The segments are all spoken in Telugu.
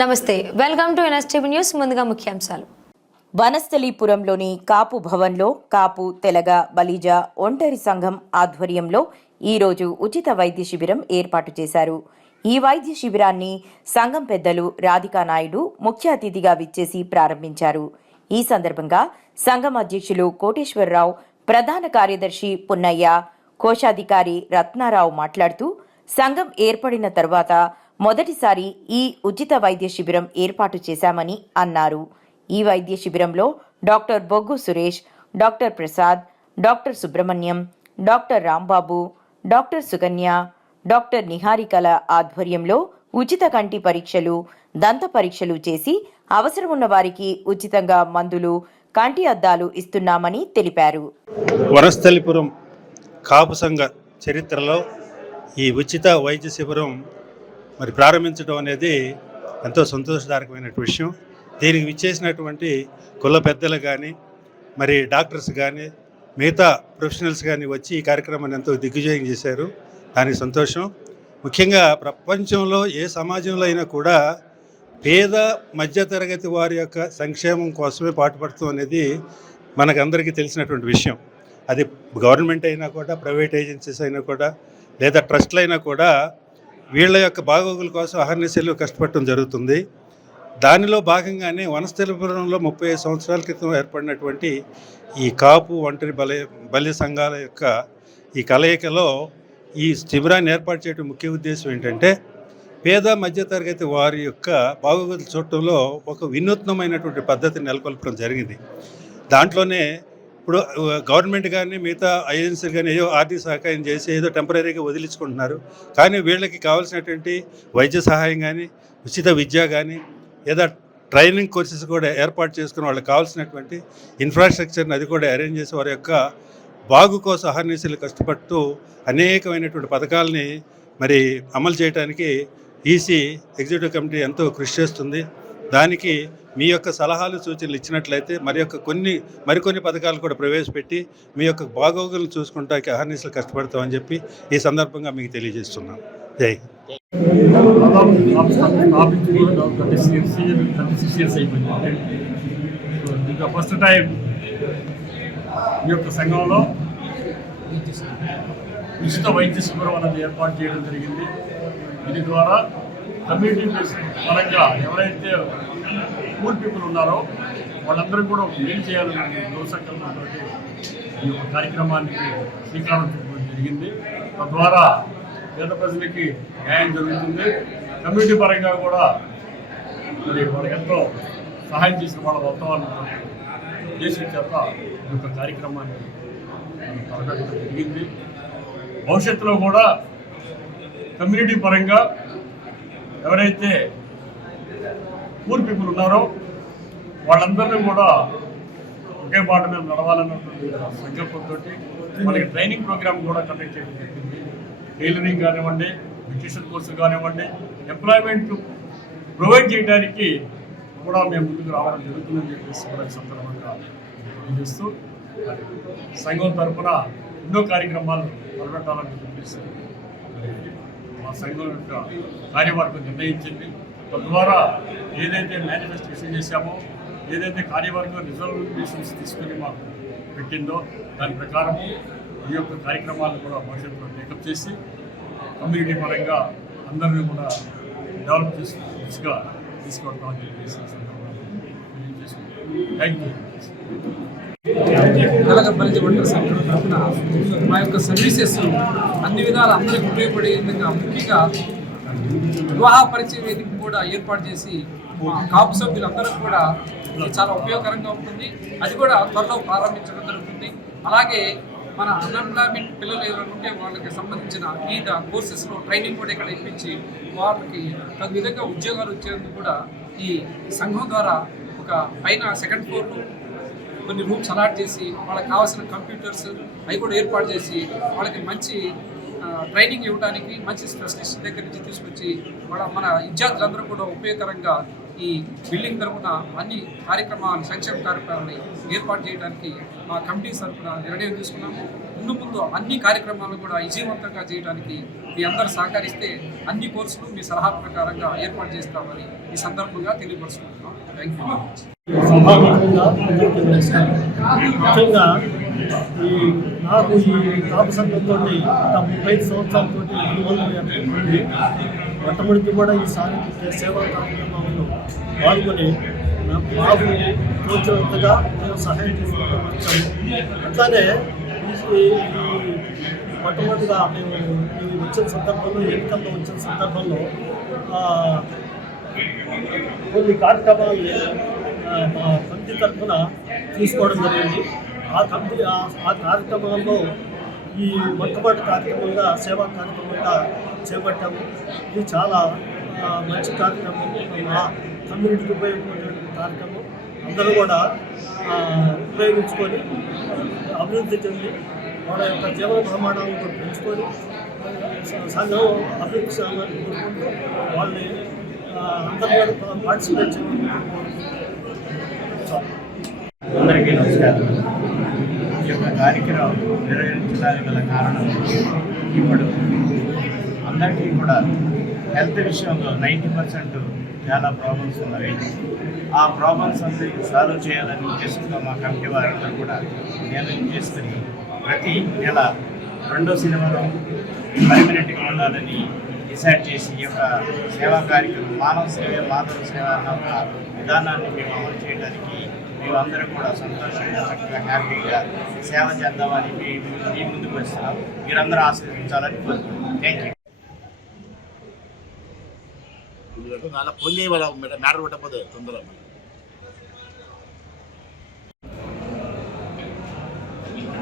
నమస్తే వెల్కమ్ టు ఎన్ఎస్టీవీ న్యూస్ ముందుగా ముఖ్యాంశాలు. వనస్థలీపురంలోని కాపు భవన్లో కాపు తెలగ బలిజ ఒంటరి సంఘం ఆధ్వర్యంలో ఈరోజు ఉచిత వైద్య శిబిరం ఏర్పాటు చేశారు. ఈ వైద్య శిబిరాన్ని సంఘం పెద్దలు రాధికా నాయుడు ముఖ్య అతిథిగా విచ్చేసి ప్రారంభించారు. ఈ సందర్భంగా సంఘం అధ్యక్షులు కోటేశ్వరరావు ప్రధాన కార్యదర్శి పున్నయ్య కోశాధికారి రత్నారావు మాట్లాడుతూ సంఘం ఏర్పడిన తర్వాత మొదటిసారి ఈ ఉచిత వైద్య శిబిరం ఏర్పాటు చేశామని అన్నారు. ఈ వైద్య శిబిరంలో doctor Boggu Suresh doctor Prasad doctor Subrahmanyam doctor Rambabu doctor Sukanya doctor నిహారికల ఆధ్వర్యంలో ఉచిత కంటి పరీక్షలు దంత పరీక్షలు చేసి అవసరమున్న వారికి ఉచితంగా మందులు కంటి అద్దాలు ఇస్తున్నామని తెలిపారు. వనస్థలిపురం కాపు సంఘ చరిత్రలో ఈ ఉచిత వైద్య శిబిరం మరి ప్రారంభించడం అనేది ఎంతో సంతోషదాయకమైన విషయం. దీనికి విచ్చేసినటువంటి కుల పెద్దలు కానీ మరి డాక్టర్స్ కానీ మిగతా ప్రొఫెషనల్స్ కానీ వచ్చి ఈ కార్యక్రమాన్ని ఎంతో దిగ్విజయం చేశారు. దానికి సంతోషం. ముఖ్యంగా ప్రపంచంలో ఏ సమాజంలో అయినా కూడా పేద మధ్యతరగతి వారి యొక్క సంక్షేమం కోసమే పాటుపడతాం అనేది మనకందరికీ తెలిసినటువంటి విషయం. అది గవర్నమెంట్ అయినా కూడా ప్రైవేట్ ఏజెన్సీస్ అయినా కూడా లేదా ట్రస్ట్లు అయినా కూడా వీళ్ళ యొక్క బాగోగుల కోసం అహర్నిశలు కష్టపడటం జరుగుతుంది. దానిలో భాగంగానే వనస్థలిపురంలో ముప్పై ఐదు సంవత్సరాల క్రితం ఏర్పడినటువంటి ఈ కాపు ఒంటరి బల బల్య సంఘాల యొక్క ఈ కలయికలో ఈ శిబిరాన్ని ఏర్పాటు చేయడం ముఖ్య ఉద్దేశం ఏంటంటే పేద మధ్యతరగతి వారి యొక్క బాగోగులు చూడటంలో ఒక వినూత్నమైనటువంటి పద్ధతిని నెలకొల్పడం జరిగింది. దాంట్లోనే ఇప్పుడు గవర్నమెంట్ కానీ మిగతా ఏజెన్సీలు కానీ ఏదో ఆర్థిక సహాయం చేసి ఏదో టెంపరీగా వదిలించుకుంటున్నారు. కానీ వీళ్ళకి కావాల్సినటువంటి వైద్య సహాయం కానీ ఉచిత విద్య కానీ లేదా ట్రైనింగ్ కోర్సెస్ కూడా ఏర్పాటు చేసుకుని వాళ్ళకి కావాల్సినటువంటి ఇన్ఫ్రాస్ట్రక్చర్ని అది కూడా అరేంజ్ చేసి వారి యొక్క బాగు కోసం అహర్నిశలు కష్టపడుతూ అనేకమైనటువంటి పథకాలని మరి అమలు చేయడానికి ఈసీ ఎగ్జిక్యూటివ్ కమిటీ ఎంతో కృషి చేస్తుంది. దానికి మీ యొక్క సలహాలు సూచనలు ఇచ్చినట్లయితే మరి యొక్క కొన్ని మరికొన్ని పథకాలు కూడా ప్రవేశపెట్టి మీ యొక్క బాగోగులను చూసుకుంటానికి అహర్నిశలు కష్టపడతామని చెప్పి ఈ సందర్భంగా మీకు తెలియజేస్తున్నాం. జై ఫస్ట్ టైం ఈ యొక్క సంఘంలో ఉచిత వైద్య శిబిరం అనేది ఏర్పాటు చేయడం జరిగింది. దీని ద్వారా కమ్యూనిటీ పరంగా ఎవరైతే పూర్ పీపుల్ ఉన్నారో వాళ్ళందరూ కూడా మేలు చేయాలనే దృఢసంకల్పంతో ఈ యొక్క కార్యక్రమానికి శ్రీకారం చుట్టడం జరిగింది. తద్వారా పేద ప్రజలకి న్యాయం జరుగుతుంది. కమ్యూనిటీ పరంగా కూడా మరి వాళ్ళకి ఎంతో సహాయం చేసిన వాళ్ళ వాతావరణం ఉద్దేశం చేత ఈ యొక్క కార్యక్రమాన్ని జరిగింది. భవిష్యత్తులో కూడా కమ్యూనిటీ పరంగా ఎవరైతే పూర్ పీపుల్ ఉన్నారో వాళ్ళందరినీ కూడా ఒకే బాట మీద నడవాలన్నటువంటి సంకల్పంతో వాళ్ళకి ట్రైనింగ్ ప్రోగ్రామ్ కూడా కండక్ట్ చేయడం జరిగింది. టైలరింగ్ కానివ్వండి బ్యూటిషియన్ కోర్సు కానివ్వండి ఎంప్లాయ్మెంట్ ప్రొవైడ్ చేయడానికి కూడా మేము ముందుకు రావడం జరుగుతుందని చెప్పేసి కూడా ఈ సందర్భంగా తెలియజేస్తూ సంఘం తరఫున ఎన్నో కార్యక్రమాలు మొదలెట్టాలని చెప్పేసి మా సంఘం యొక్క కార్యవర్గం నిర్ణయించింది. తద్వారా ఏదైతే మేనిఫెస్టేషన్ చేశామో ఏదైతే కార్యవర్గం రిజర్వేషన్స్ తీసుకుని మాకు పెట్టిందో దాని ప్రకారం ఈ యొక్క కార్యక్రమాలను కూడా భవిష్యత్తులో టేకప్ చేసి కమ్యూనిటీ పరంగా అందరినీ కూడా డెవలప్ చేసి తీసుకుంటాం తీసుకెళ్తామని చెప్పేసి థ్యాంక్ యూ కలగ తరఫున మా యొక్క సర్వీసెస్ అన్ని విధాలు అందరికి ఉపయోగపడే విధంగా ముఖ్యంగా వివాహ పరిచయ వేదిక కూడా ఏర్పాటు చేసి కాపు సభ్యులందరూ కూడా చాలా ఉపయోగకరంగా ఉంటుంది. అది కూడా త్వరలో ప్రారంభించడం జరుగుతుంది. అలాగే మన అన్ఎంప్లాయ్మెంట్ పిల్లలు ఎవరైనా ఉంటే వాళ్ళకి సంబంధించిన ఈత కోర్సెస్లో ట్రైనింగ్ కూడా ఇక్కడ ఇప్పించి వాళ్ళకి తగు విధంగా ఉద్యోగాలు వచ్చేందుకు కూడా ఈ సంఘం ద్వారా ఒక పైన సెకండ్ ఫ్లోర్లో కొన్ని రూమ్స్ అలాట్ చేసి వాళ్ళకి కావాల్సిన కంప్యూటర్స్ అవి కూడా ఏర్పాటు చేసి వాళ్ళకి మంచి ట్రైనింగ్ ఇవ్వడానికి మంచి స్పెషలిస్ట్ దగ్గర నుంచి తీసుకొచ్చి మన మన విద్యార్థులందరూ కూడా ఉపయోగకరంగా ఈ బిల్డింగ్ తరపున అన్ని కార్యక్రమాలు సంక్షేమ కార్యక్రమాలని ఏర్పాటు చేయడానికి మా కమిటీ తరఫున నిర్ణయం తీసుకున్నాము. ముందు ముందు అన్ని కార్యక్రమాలను కూడా విజయవంతంగా చేయడానికి మీ అందరూ సహకరిస్తే అన్ని కోర్సులు మీ సలహా ప్రకారంగా ఏర్పాటు చేస్తామని ఈ సందర్భంగా తెలియపరుచుకుంటున్నాం. థ్యాంక్ యూ ఈ నాకు ఈ కాపు సంఘంతో గత ముప్పై సంవత్సరాలతో అనుబంధం మొట్టమొదటి కూడా ఈ సాహిత్య సేవా కార్యక్రమంలో పాల్గొని నా బాబు తోచినంతగా మేము సహాయం చేసుకుంటూ వచ్చాము. అట్లానే ఈ మొట్టమొదటిగా మేము ఈ వచ్చిన సందర్భంలో ఎన్నికల్లో వచ్చిన సందర్భంలో కొన్ని కార్యక్రమాలు మా కమిటీ తరఫున తీసుకోవడం జరిగింది. ఆ కంపెనీ ఆ- కార్యక్రమంలో ఈ మొట్టమొదటి కార్యక్రమంగా సేవా కార్యక్రమంగా చేపట్టాము. ఇది చాలా మంచి కార్యక్రమం. మా కమ్యూనిటీకి ఉపయోగపడేటువంటి కార్యక్రమం. అందరూ కూడా ఉపయోగించుకొని అభివృద్ధి చెంది వాళ్ళ యొక్క జీవన ప్రమాణాలను కూడా పెంచుకొని సంఘం అభివృద్ధి చెందాలని కోరుకుంటూ వాళ్ళని అందరూ కూడా పార్టిసిపేట్ చేయాలని అందరికీ నమస్కారం. కార్యక్రమం నిర్వహించడానికి గల కారణం ఇప్పుడు అందరికీ కూడా హెల్త్ విషయంలో నైంటీ పర్సెంట్ చాలా ప్రాబ్లమ్స్ ఉన్నాయి. ఆ ప్రాబ్లమ్స్ అన్ని సాల్వ్ చేయాలని ఉద్దేశంతో మా కమిటీ వారందరూ కూడా నిర్ణయం చేసుకుని ప్రతి నెల రెండో శనివారం పర్మనెంట్గా ఉండాలని డిసైడ్ చేసి ఈ యొక్క సేవా కార్యక్రమం మానవ సేవ మాధవ సేవ అన్న ఒక విధానాన్ని మేము అమలు చేయడానికి మేమందరం కూడా సంతోషంగా చక్కగా హ్యాపీగా సేవ చేద్దామని మీ ముందుకు వస్తున్నాం. మీరందరూ ఆశీర్వదించాలని కోరుకుంటున్నాం. థ్యాంక్ యూ నాలా ఫోన్ చేయవాళ్ళ మ్యాటర్ పెట్టకపోతే తొందరగా.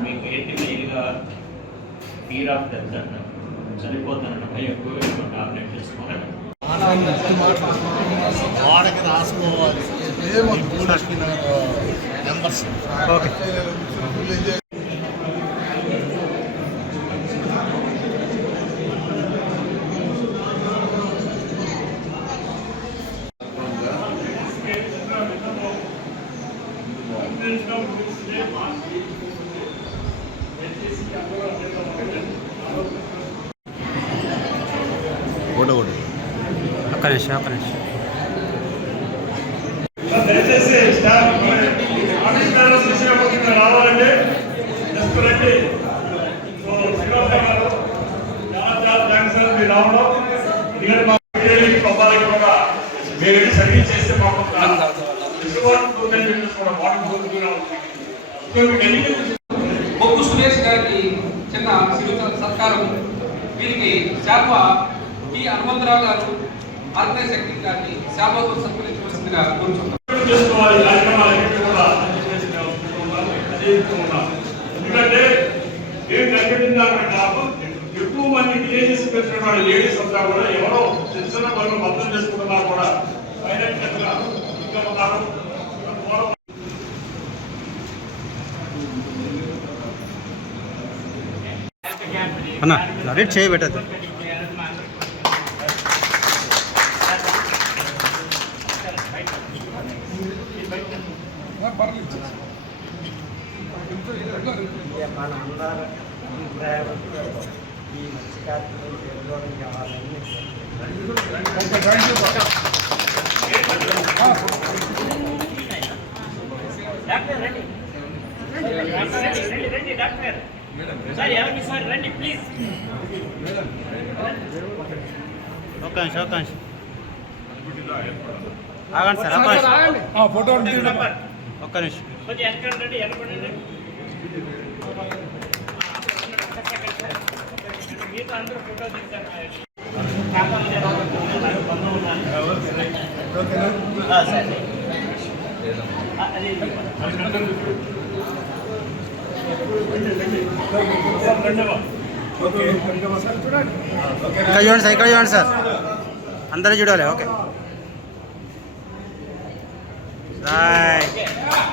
మీకు ఏంటి మెయిన్గా ఫీర్ ఆఫ్ డెత్ అంట? చనిపోతానన్న భయం ఎక్కువ టాబ్లెట్ చేసుకోవాలి వాడకి రాసుకోవాలి. నెంబర్స్ ఫోటో కూడా దయచేసి స్టాఫ్ ఆఫీసర్లు శిక్షణ రావాలంటే జస్ట్ రండి సో శ్రీనివాస గారు చాలా చాలా థ్యాంక్స్ సార్ మీరు రావడం ఎందుకంటే మా పిల్లలకి పంపాలకి ఒక మీరు వెళ్ళి సర్వీస్ చేస్తే మాకు ఒక వెసులుబాటు ఉందని చెప్పేసి కూడా వాటర్ కోరుకునే ఉంటుంది ఇంకా మీకు ఎన్ని బొగ్గు సురేష్ గారికి చిన్న సిరుత సత్కారం. వీరికి శాప టి హనుమంతరావు గారు ఆత్మీయ శక్తి గారిని శాపతో సత్కరించవలసిందిగా కోరుచున్నాం. చేసుకోవాలి కూడా ఎందుకంటే ఏం కాదు. ఎక్కువ మంది విలేజెస్ పెట్టిన వాళ్ళ లేడీస్ అంతా కూడా ఎవరో చిన్న చిన్న పనులు అర్థం చేసుకుంటున్నా కూడా. అన్న గా చేయబెట్టదు మన అందువల్ల ఈ అడిట్ చేయబెట్టదు ఒక్క నిమిషం ఆగండి సార్. ఒక్క నిమిషం ఒక్క నిమిషం ఇక్కడ చూడండి సార్ ఇక్కడ చూడండి సార్ అందరూ చూడాలి ఓకే రైట్